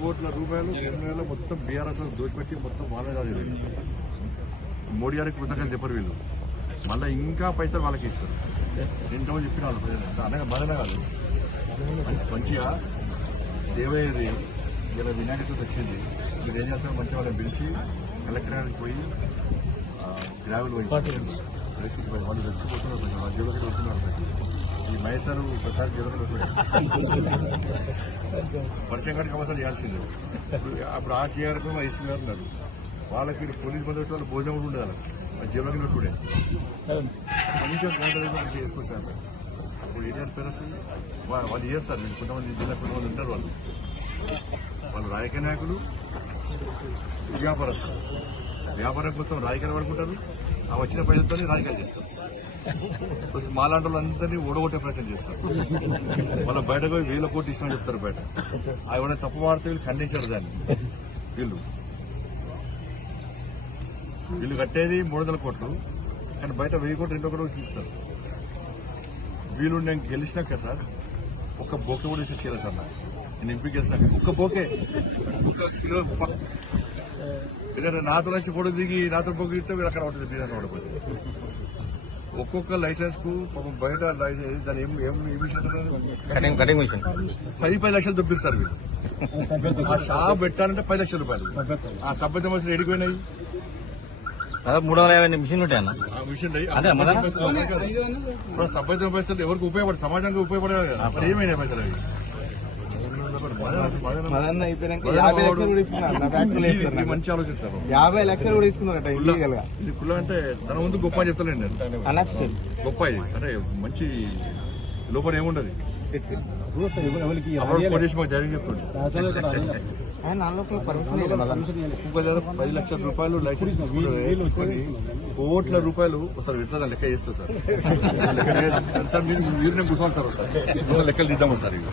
కోట్ల రూపాయలు తెలంగాణలో మొత్తం బీఆర్ఎస్ దోచిపెట్టి మొత్తం వాళ్ళే. కాదు మోడీ గారికి కృతజ్ఞతలు చెప్పరు వీళ్ళు. మళ్ళీ ఇంకా పైసలు వాళ్ళకి ఇస్తారు. ఎంతమంది చెప్పిన వాళ్ళు ప్రజలు. అనగా మననే కాదు. మంచిగా సేవ అయ్యేది ఇలా వినాయక చవితి వచ్చింది. మీరు ఏం చేస్తారు మంచిగా వాళ్ళని పిలిచి కలెక్టర్ గారికి పోయి గ్రావెల్ పోయి పరిస్థితి వాళ్ళు రెచ్చిపోతున్నారు కొంచెం వాళ్ళ జీవకులు వస్తున్నారు ఈ మహేశ్వరు ఒకసారి జీవకులు వస్తున్నాడు వర్షం కాడికి అవసరం చేయాల్సిందే. ఇప్పుడు అప్పుడు ఆ సీఆర్ ఐసీ గారు ఉన్నారు. వాళ్ళకి పోలీస్ బందోబస్తు వాళ్ళు భోజనం కూడా ఉండదు వాళ్ళకి. జీవకులు చూడే మంచిగా కౌంటర్ చేసుకొచ్చారు. అప్పుడు ఏరియా పేరెంట్స్? వాళ్ళు చేస్తారు? నేను కొంతమంది జిల్లా కొంతమంది ఉంటారు వాళ్ళు. వాళ్ళు రాజకీయ నాయకులు వ్యాపారస్తులు. వ్యాపారం కోసం రాజకీయాలు పడుకుంటారు. ఆ వచ్చిన పైసలతో రాజకీయాలు చేస్తారు. ప్లస్ మాలాంటి వాళ్ళందరినీ ఓడగొట్టే ప్రయత్నం చేస్తారు. వాళ్ళ బయటకు పోయి వేల కోట్లు ఇష్టం చెప్తారు బయట. ఆ తప్పు వాడితే వీళ్ళు ఖండించారు దాన్ని. వీళ్ళు. వీళ్ళు కట్టేది మూడు వందల కోట్లు కానీ బయట వెయ్యి కోట్లు రెండు ఒకటి ఇస్తారు. వీళ్ళు నేను గెలిచినాక సార్ ఒక్క బొకే కూడా ఇచ్చేయాలి సార్ నాకు. నేను ఎంపీ గెలిచినాక ఒక్క బొకే. ఒక్క కిలో ఎందుకంటే నాతో నుంచి ఫోటో దిగి నాతో బొక్క ఇస్తే అక్కడ ఉంటుంది బిజినెస్ పడిపోతుంది ఒక్కొక్క లైసెన్స్కు పాపం బయట దాని ఏం ఏం మిషన్. పది పది లక్షలు దొబ్బిస్తారు వీళ్ళు. ఆ షాప్ పెట్టాలంటే పది లక్షల రూపాయలు. ఆ సభ్యత మనుషులు ఎడిపోయినాయి మూడు వందల యాభై మిషన్ ఉంటాయి అన్న. ఆ విషయం అయ్యి అదే మన- ఇప్పుడు సభ్యత పైసలు ఎవరికి ఉపయోగపడి సమాజానికి ఉపయోగపడాలి ఏమైనా పైసలు అవి? మదన్న అయిపోయినాక యాభై లక్షలు కూడా తీసుకున్నారు. నా ఫ్యాక్టరీలో ఇది-. మంచి ఆలోచిస్తారు యాభై లక్షలు కూడా తీసుకున్నారట ఇల్లీగల్గా. ఇది కుల అంటే తన ముందు గొప్ప అని చెప్తలేండి నేను. అనఫిషియల్ గొప్ప ఇది. అంటే మంచి లోపల ఏముండదు. అప్పుడు పోలీసు మాకు ధైర్యం చెప్తుంది ఆయన నా లోపల పర్మిషన్ లేదు మదన్న ఇంకో లేదా పది లక్షల రూపాయలు లైసెన్స్ తీసుకుని కోట్ల రూపాయలు ఒకసారి ఎట్లా లెక్క చేస్తారు సార్. లెక్క. సార్ మీరు మీరు నేను కూర్చోవాలి సార్ ఒకసారి. లెక్కలు తీద్దాం సార్ ఇవి?